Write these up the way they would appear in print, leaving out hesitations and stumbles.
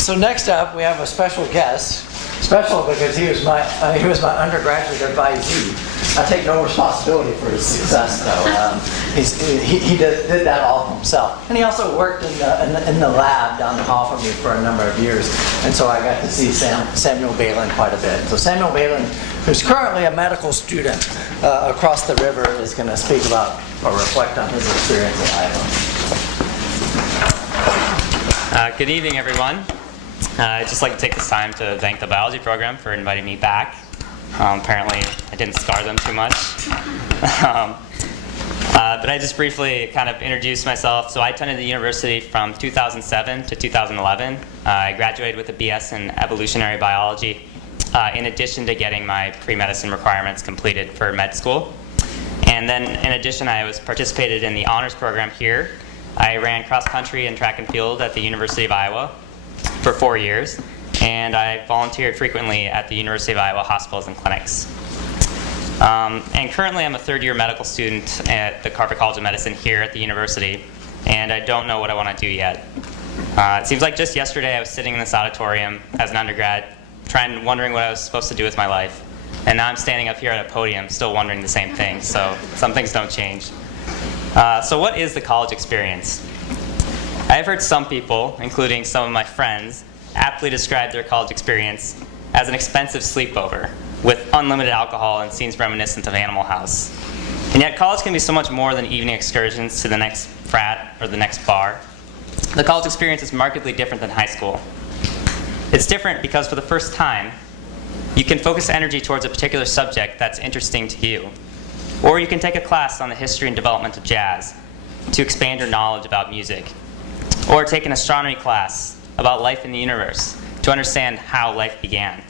So next up, we have a special guest. Special because he was my undergraduate advisee. I take no responsibility for his success, though. He did that all himself, and he also worked in the lab down the hall from me for a number of years, and so I got to see Samuel Balin quite a bit. So Samuel Balin, who's currently a medical student across the river, is going to speak about or reflect on his experience in Iowa. Good evening, everyone. I'd just like to take this time to thank the biology program for inviting me back. Apparently, I didn't scar them too much. But I just briefly kind of introduced myself. So I attended the university from 2007 to 2011. I graduated with a BS in evolutionary biology, in addition to getting my pre-medicine requirements completed for med school. And then, in addition, I participated in the honors program here. I ran cross-country and track and field at the University of Iowa for 4 years, and I volunteered frequently at the University of Iowa hospitals and clinics. And currently I'm a third-year medical student at the Carver College of Medicine here at the university, and I don't know what I want to do yet. It seems like just yesterday I was sitting in this auditorium as an undergrad, wondering what I was supposed to do with my life, and now I'm standing up here at a podium still wondering the same thing, so some things don't change. So what is the college experience? I've heard some people, including some of my friends, aptly describe their college experience as an expensive sleepover with unlimited alcohol and scenes reminiscent of Animal House. And yet college can be so much more than evening excursions to the next frat or the next bar. The college experience is markedly different than high school. It's different because for the first time, you can focus energy towards a particular subject that's interesting to you. Or you can take a class on the history and development of jazz to expand your knowledge about music. Or take an astronomy class about life in the universe to understand how life began.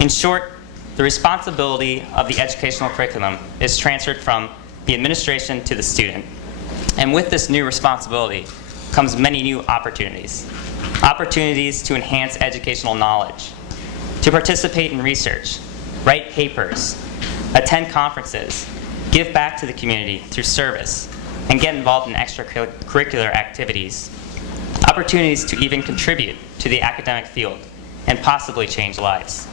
In short, the responsibility of the educational curriculum is transferred from the administration to the student. And with this new responsibility comes many new opportunities. Opportunities to enhance educational knowledge, to participate in research, write papers, attend conferences, give back to the community through service, and get involved in extracurricular activities. Opportunities to even contribute to the academic field and possibly change lives.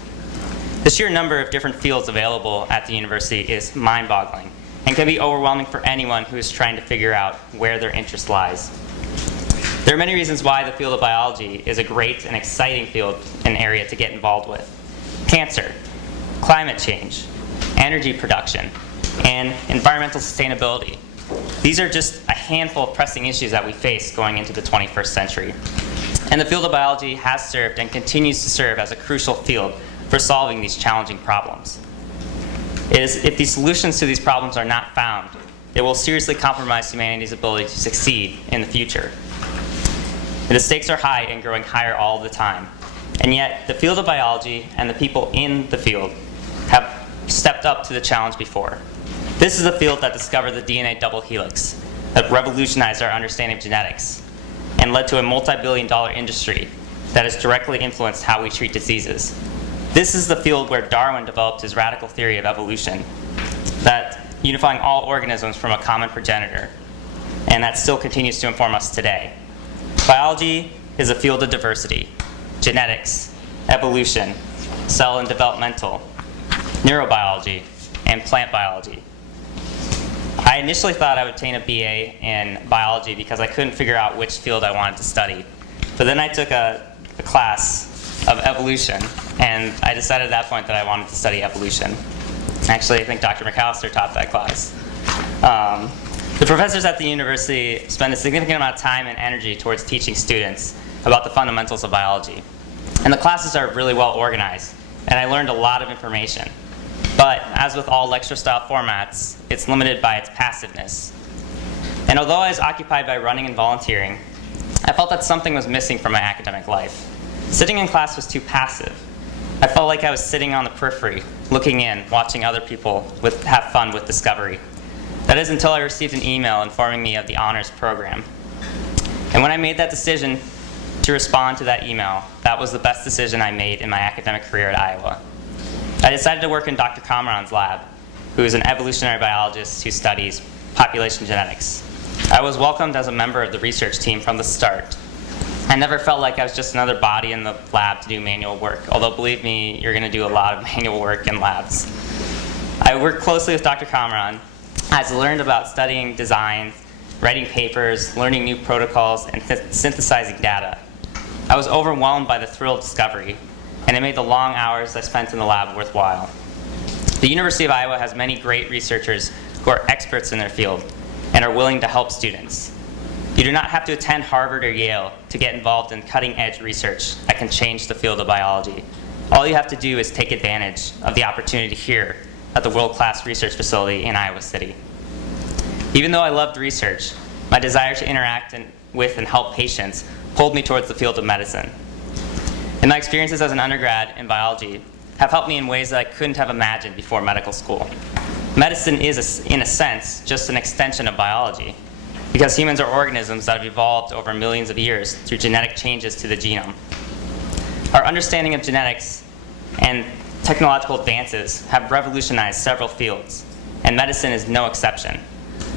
The sheer number of different fields available at the university is mind-boggling and can be overwhelming for anyone who is trying to figure out where their interest lies. There are many reasons why the field of biology is a great and exciting field and area to get involved with. Cancer, climate change, energy production, and environmental sustainability. These are just a handful of pressing issues that we face going into the 21st century. And the field of biology has served and continues to serve as a crucial field for solving these challenging problems. If the solutions to these problems are not found, it will seriously compromise humanity's ability to succeed in the future. And the stakes are high and growing higher all the time. And yet, the field of biology and the people in the field have stepped up to the challenge before. This is a field that discovered the DNA double helix, that revolutionized our understanding of genetics, and led to a multi-billion-dollar industry that has directly influenced how we treat diseases. This is the field where Darwin developed his radical theory of evolution, that unifying all organisms from a common progenitor, and that still continues to inform us today. Biology is a field of diversity: genetics, evolution, cell and developmental, neurobiology, and plant biology. I initially thought I would obtain a BA in biology because I couldn't figure out which field I wanted to study. But then I took a class of evolution, and I decided at that point that I wanted to study evolution. Actually, I think Dr. McAllister taught that class. The professors at the university spend a significant amount of time and energy towards teaching students about the fundamentals of biology. And the classes are really well organized, and I learned a lot of information. But as with all lecture-style formats, it's limited by its passiveness. And although I was occupied by running and volunteering, I felt that something was missing from my academic life. Sitting in class was too passive. I felt like I was sitting on the periphery, looking in, watching other people have fun with discovery. That is until I received an email informing me of the honors program. And when I made that decision to respond to that email, that was the best decision I made in my academic career at Iowa. I decided to work in Dr. Kamran's lab, who is an evolutionary biologist who studies population genetics. I was welcomed as a member of the research team from the start. I never felt like I was just another body in the lab to do manual work, although believe me, you're going to do a lot of manual work in labs. I worked closely with Dr. Kamran as I learned about studying design, writing papers, learning new protocols, and synthesizing data. I was overwhelmed by the thrill of discovery, and it made the long hours I spent in the lab worthwhile. The University of Iowa has many great researchers who are experts in their field and are willing to help students. You do not have to attend Harvard or Yale to get involved in cutting-edge research that can change the field of biology. All you have to do is take advantage of the opportunity here at the world-class research facility in Iowa City. Even though I loved research, my desire to interact with and help patients pulled me towards the field of medicine. And my experiences as an undergrad in biology have helped me in ways that I couldn't have imagined before medical school. Medicine is, in a sense, just an extension of biology, because humans are organisms that have evolved over millions of years through genetic changes to the genome. Our understanding of genetics and technological advances have revolutionized several fields, and medicine is no exception.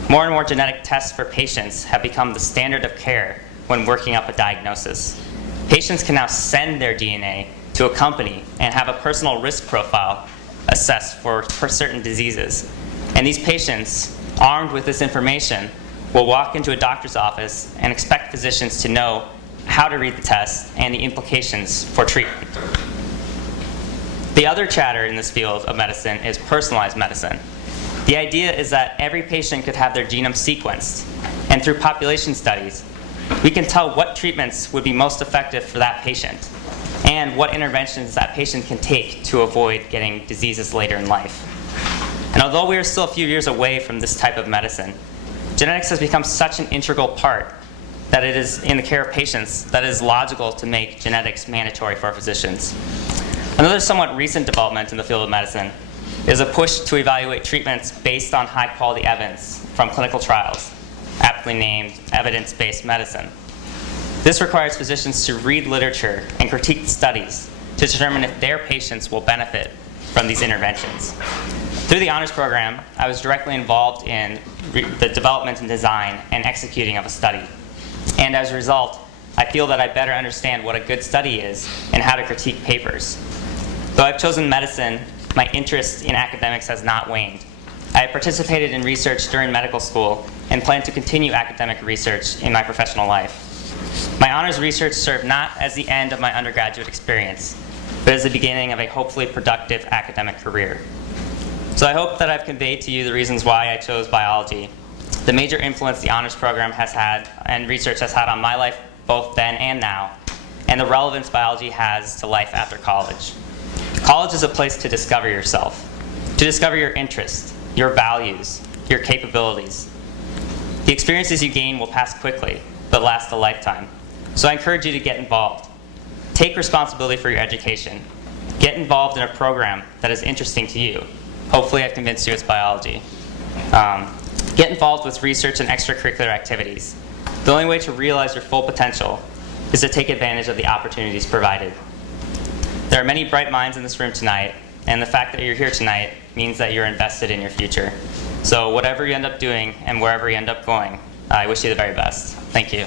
More and more genetic tests for patients have become the standard of care when working up a diagnosis. Patients can now send their DNA to a company and have a personal risk profile assessed for certain diseases. And these patients, armed with this information, will walk into a doctor's office and expect physicians to know how to read the test and the implications for treatment. The other chatter in this field of medicine is personalized medicine. The idea is that every patient could have their genome sequenced, and through population studies, we can tell what treatments would be most effective for that patient and what interventions that patient can take to avoid getting diseases later in life. And although we are still a few years away from this type of medicine, genetics has become such an integral part that it is in the care of patients that it is logical to make genetics mandatory for physicians. Another somewhat recent development in the field of medicine is a push to evaluate treatments based on high-quality evidence from clinical trials, aptly named evidence-based medicine. This requires physicians to read literature and critique the studies to determine if their patients will benefit from these interventions. Through the honors program, I was directly involved in the development and design and executing of a study. And as a result, I feel that I better understand what a good study is and how to critique papers. Though I've chosen medicine, my interest in academics has not waned. I have participated in research during medical school and plan to continue academic research in my professional life. My honors research served not as the end of my undergraduate experience, but as the beginning of a hopefully productive academic career. So I hope that I've conveyed to you the reasons why I chose biology, the major influence the honors program has had and research has had on my life both then and now, and the relevance biology has to life after college. College is a place to discover yourself, to discover your interests, your values, your capabilities. The experiences you gain will pass quickly, but last a lifetime. So I encourage you to get involved. Take responsibility for your education. Get involved in a program that is interesting to you. Hopefully I've convinced you it's biology. Get involved with research and extracurricular activities. The only way to realize your full potential is to take advantage of the opportunities provided. There are many bright minds in this room tonight, and the fact that you're here tonight means that you're invested in your future. So whatever you end up doing and wherever you end up going, I wish you the very best. Thank you.